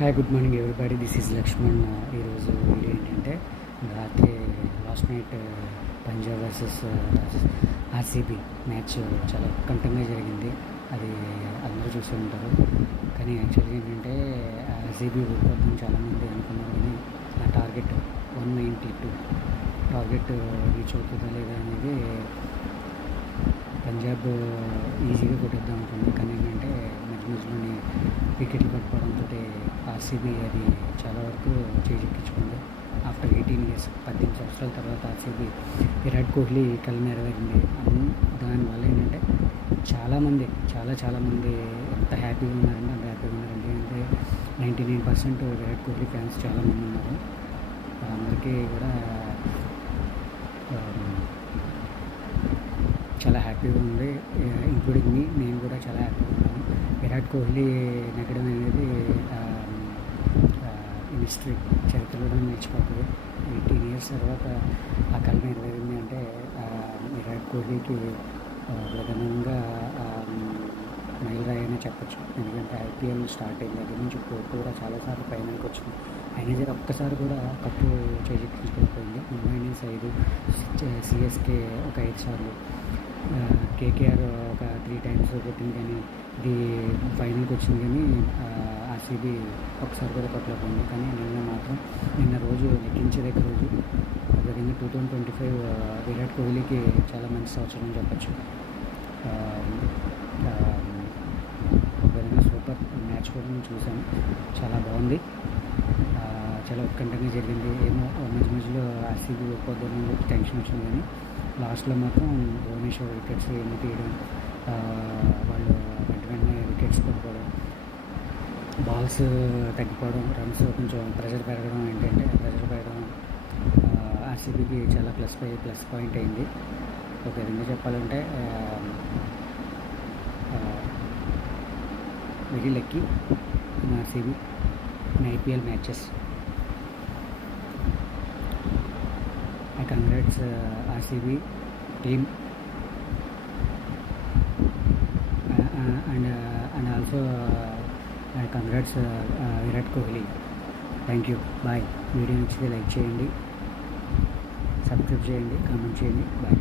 Hi, good morning everybody. This is Lakshman. ఈరోజు video ఏంటంటే, రాత్రి last night Punjab versus RCB match చాలా ఉత్కంఠంగా జరిగింది. అది అందరూ చూసి ఉంటారు. కానీ యాక్చువల్గా ఏంటంటే ఆర్సీబీ ఓడిపోతాం చాలామంది అనుకున్నారు. కానీ ఆ టార్గెట్ 192 టార్గెట్ రీచ్ అవుతుందా లేదా అనేది పంజాబ్ ఈజీగా కొట్టేద్దాం అనుకుంది. కానీ ఏంటంటే మధ్యలోని వికెట్లు పడిపోవడంతో ఆర్సీబీ అది చాలా వరకు చేజెక్కించుకుంది. ఆఫ్టర్ 18 years 18 సంవత్సరాల తర్వాత ఆర్సీబీ విరాట్ కోహ్లీ కళ నెరవేరింది. దానివల్ల ఏంటంటే చాలామంది ఎంత హ్యాపీగా ఉన్నారంటే అంత హ్యాపీగా ఉన్నారండి. అంటే 99% విరాట్ కోహ్లీ ఫ్యాన్స్ చాలామంది ఉన్నారు. అందరికీ కూడా చాలా హ్యాపీగా ఉంది, ఇంక్లూడింగ్ మీ. నేను కూడా చాలా హ్యాపీగా ఉన్నాను. విరాట్ కోహ్లీ నెగ్గడం అనేది హిస్టరీ, చరిత్రలో నిలిచిపోతుంది. 18 years తర్వాత ఆ కళ నెరవేరింది అంటే విరాట్ కోహ్లీకి ప్రధానంగా మైలురాయి చెప్పచ్చు. ఎందుకంటే ఐపీఎల్ స్టార్ట్ అయిన దగ్గర నుంచి కూడా చాలాసార్లు ఫైనల్కి వచ్చింది. అయినా సరే ఒక్కసారి కూడా కప్పు చేజిక్కించుకోకపోయింది. ముంబై ఇండియన్స్ 5, సిఎస్కే ఒక 5 సార్లు, కేకేఆర్ ఒక 3 times కొట్టింది. కానీ ఇది ఫైనల్కి వచ్చింది. కానీ ఆర్సీబీ ఒకసారి కూడా కొట్టలేకపోయింది. కానీ నిన్న రోజు లెక్కించే దగ్గర రోజు విధంగా 2025 విరాట్ కోహ్లీకి చాలా మంచి సంవత్సరం అని చెప్పచ్చు. ఒక విధంగా సూపర్ మ్యాచ్ కూడా నేను చూశాను, చాలా బాగుంది, చాలా ఉత్కంఠంగా జరిగింది. ఏమో మధ్యలో ఆర్సీబీ ఓడిపోద్దని టెన్షన్ వచ్చింది. కానీ లాస్ట్లో మాత్రం భువనేశ్వర్ వికెట్స్ ఎన్ని తీయడం, వాళ్ళు వెంటనే వికెట్స్ పడిపోవడం, బాల్స్ తగ్గిపోవడం, రన్స్ కొంచెం ప్రెషర్ పెరగడం ఆర్సీబీకి చాలా ప్లస్ పాయింట్ అయింది. ఒక విధంగా చెప్పాలంటే very lucky in RCB in IPL matches. I congrats RCB team and also I congrats Virat Kohli. Thank you. Bye. Video నచ్చితే లైక్ చేయండి, సబ్స్క్రైబ్ చేయండి, కామెంట్ చేయండి. బాయ్.